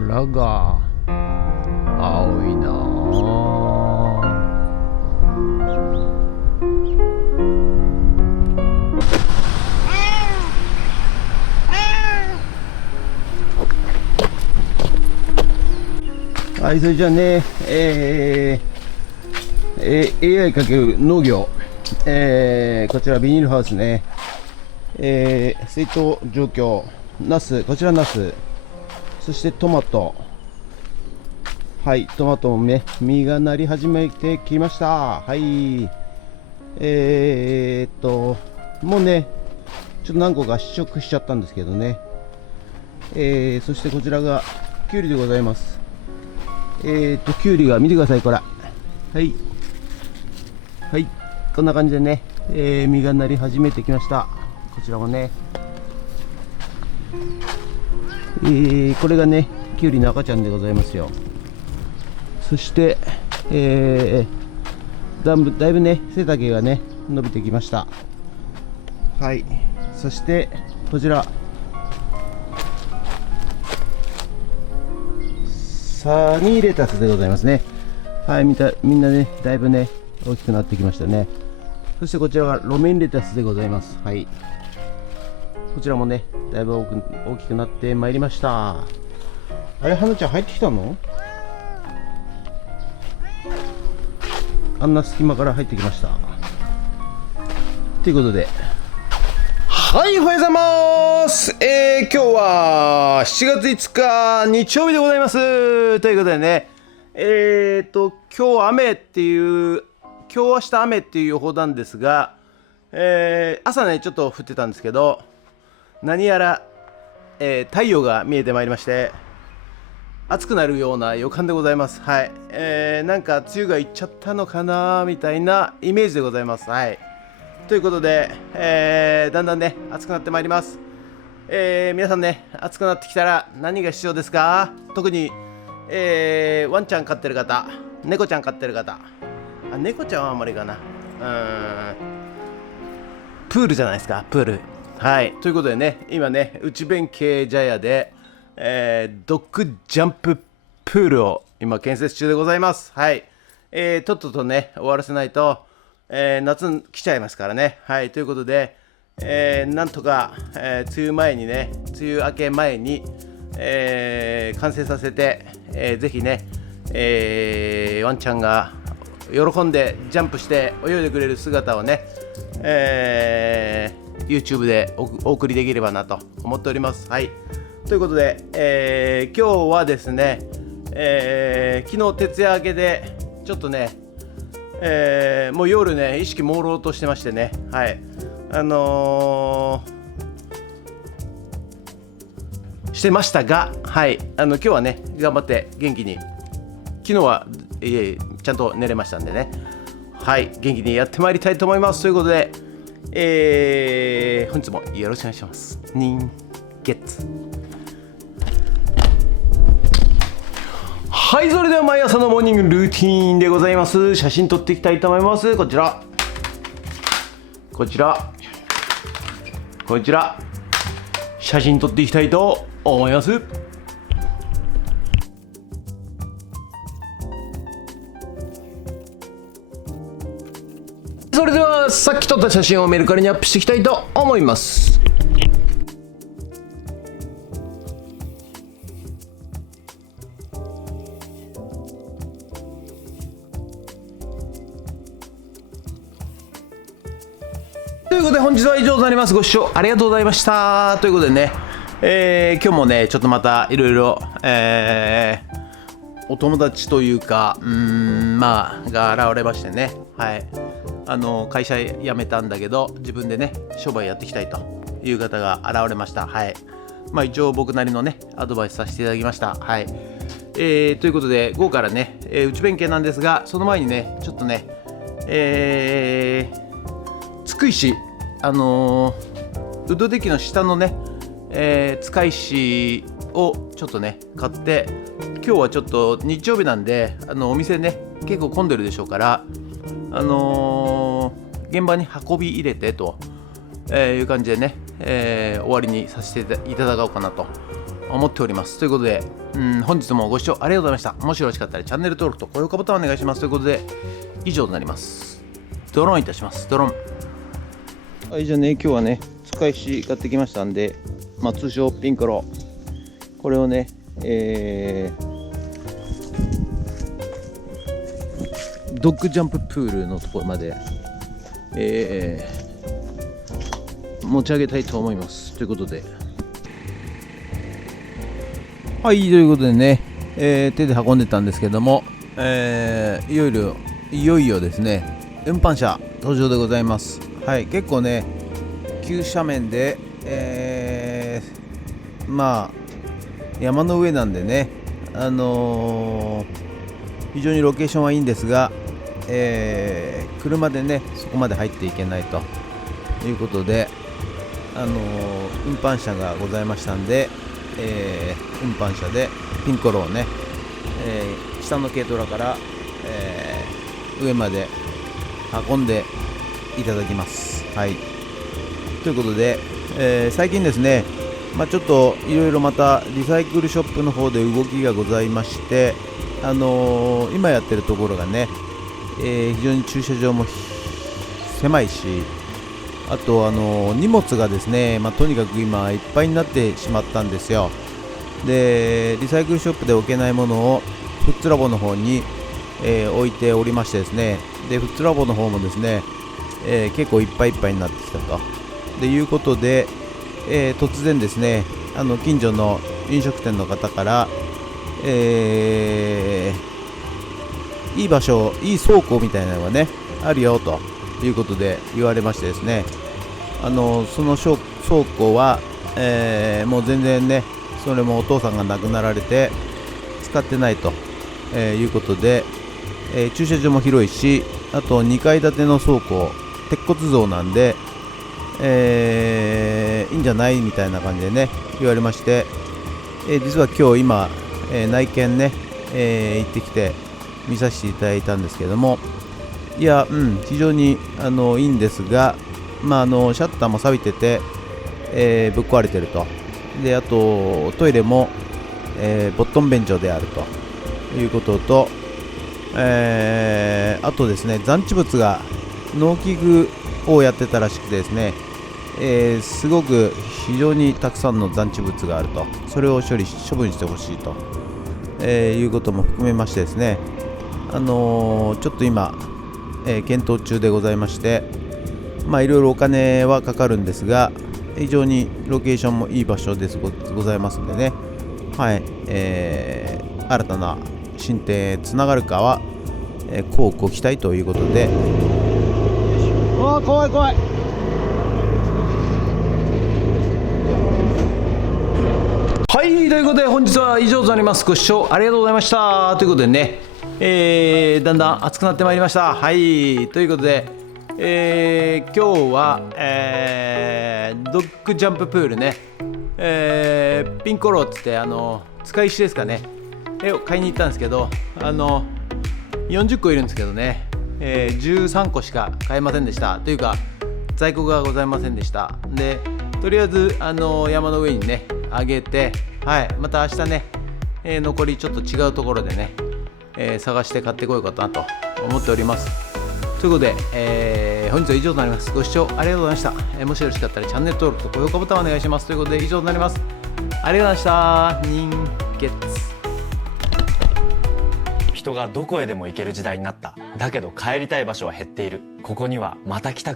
空が青いなあ。はい、それじゃあね、AI かける農業、こちらビニールハウスね、水筒状況、ナス、こちらナス、そしてトマト、はい、トマトもね、実がなり始めてきました。はい、もうね、ちょっと何個か試食しちゃったんですけどね、そしてこちらがきゅうりでございます。きゅうりが見てください、これ。はい、はい、こんな感じでね、実がなり始めてきました。こちらもね、これがね、きゅうりの赤ちゃんでございますよ。そして、だいぶね、背丈がね、伸びてきました。はい、そしてこちら、サニーレタスでございますね。はい、みんなね、だいぶね、大きくなってきましたね。そしてこちらが路面レタスでございます。はい、こちらもね、だいぶ大きくなってまいりました。あれ、花ちゃん入ってきたの？あんな隙間から入ってきました。ということで、はい、おはようございます。今日は7月5日日曜日でございます。ということでね、今日雨っていう、今日明日雨っていう予報なんですが、朝ねちょっと降ってたんですけど、何やら、太陽が見えてまいりまして、暑くなるような予感でございます。はい、なんか梅雨がいっちゃったのかなみたいなイメージでございます。はい、ということで、だんだんね暑くなってまいります。皆さんね、暑くなってきたら何が必要ですか？特に、ワンちゃん飼ってる方、猫ちゃん飼ってる方、猫ちゃんはあんまりかな、プールじゃないですか、プール。はい、ということでね、今ね、内弁慶茶屋で、ドッグジャンププールを今建設中でございます。はい、とっととね終わらせないと、夏来ちゃいますからね。はい、ということで、なんとか、梅雨前にね、梅雨明け前に、完成させて、ぜひね、ワンちゃんが喜んでジャンプして泳いでくれる姿をね、YouTube でお送りできればなと思っております。はい、ということで、今日はですね、昨日徹夜明けでちょっとね、もう夜ね意識朦朧としてましてね、はい、してましたが、はい、今日はね頑張って元気に、昨日はちゃんと寝れましたんでね、はい、元気にやってまいりたいと思います。ということで、本日もよろしくお願いします。人月。はい、それでは毎朝のモーニングルーティンでございます。写真撮っていきたいと思います。こちら、こちら、こちら、写真撮っていきたいと思います。それではさっき撮った写真をメルカリにアップしていきたいと思います。ということで本日は以上となります。ご視聴ありがとうございました。ということでね、今日もねちょっとまたいろいろお友達というかが現れましてね、はい、会社辞めたんだけど自分でね商売やっていきたいという方が現れました。はい、一応僕なりのねアドバイスさせていただきました。はい、ということで午後からね、内弁慶なんですが、その前にねちょっとねつく石、ウッドデッキの下のね、使い石をちょっとね買って、今日はちょっと日曜日なんでお店ね結構混んでるでしょうから、現場に運び入れてという感じでね、終わりにさせていただこうかなと思っております。ということで、本日もご視聴ありがとうございました。もしよろしかったらチャンネル登録と高評価ボタンお願いします。ということで、以上となります。ドローンいたします。ドローン。はい、じゃあね、今日はね、使い石買ってきましたんで、通称ピンコロ。これをね、ドッグジャンププールのところまで、持ち上げたいと思います。ということで、はい、ということでね、手で運んでたんですけども、いよいよですね、運搬車登場でございます。はい、結構ね、急斜面で、山の上なんでね、非常にロケーションはいいんですが、車でねそこまで入っていけないということで、運搬車がございましたんで、運搬車でピンコロをね、下の軽トラから、上まで運んでいただきます。はい、ということで、最近ですね、ちょっといろいろまたリサイクルショップの方で動きがございまして、今やってるところがね、非常に駐車場も狭いし、あと荷物がですね、とにかく今いっぱいになってしまったんですよ。で、リサイクルショップで置けないものをフッツラボの方に、置いておりましてですね、でフッツラボの方もですね、結構いっぱいになってきたということで、突然ですね、近所の飲食店の方から、いい場所、いい倉庫みたいなのがねあるよということで言われましてですね、その倉庫は、もう全然ね、それもお父さんが亡くなられて使ってないと、いうことで、駐車場も広いし、あと2階建ての倉庫、鉄骨造なんで、いいんじゃないみたいな感じでね言われまして、実は今日内見ね、行ってきて見させていただいたんですけども、いや、非常にいいんですが、シャッターも錆びてて、ぶっ壊れてると。で、あとトイレも、ボットン便所であるということと、あとですね、残地物が農機具をやってたらしくてですね、すごく非常にたくさんの残地物があると、それを処分してほしいと、いうことも含めましてですね、ちょっと今、検討中でございまして、いろいろお金はかかるんですが、非常にロケーションもいい場所ですございますんでね、はい、新たな進展へつながるかは、こうご期待ということで。あー、怖い。はい、ということで本日は以上となります。ご視聴ありがとうございました。ということでね、だんだん暑くなってまいりました。はい、ということで、今日は、ドッグジャンププールね、ピンコロっつって使い石ですかね、絵を買いに行ったんですけど、40個いるんですけどね、13個しか買えませんでした。というか在庫がございませんでした。で、とりあえず山の上にね上げて、はい、また明日ね、残りちょっと違うところでね、探して買ってこようかなと思っております。ということで、本日は以上となります。ご視聴ありがとうございました。もしよろしかったらチャンネル登録と高評価ボタンお願いします。ということで以上となります。ありがとうございました。人月。人がどこへでも行ける時代になった。だけど帰りたい場所は減っている。ここにはまた来た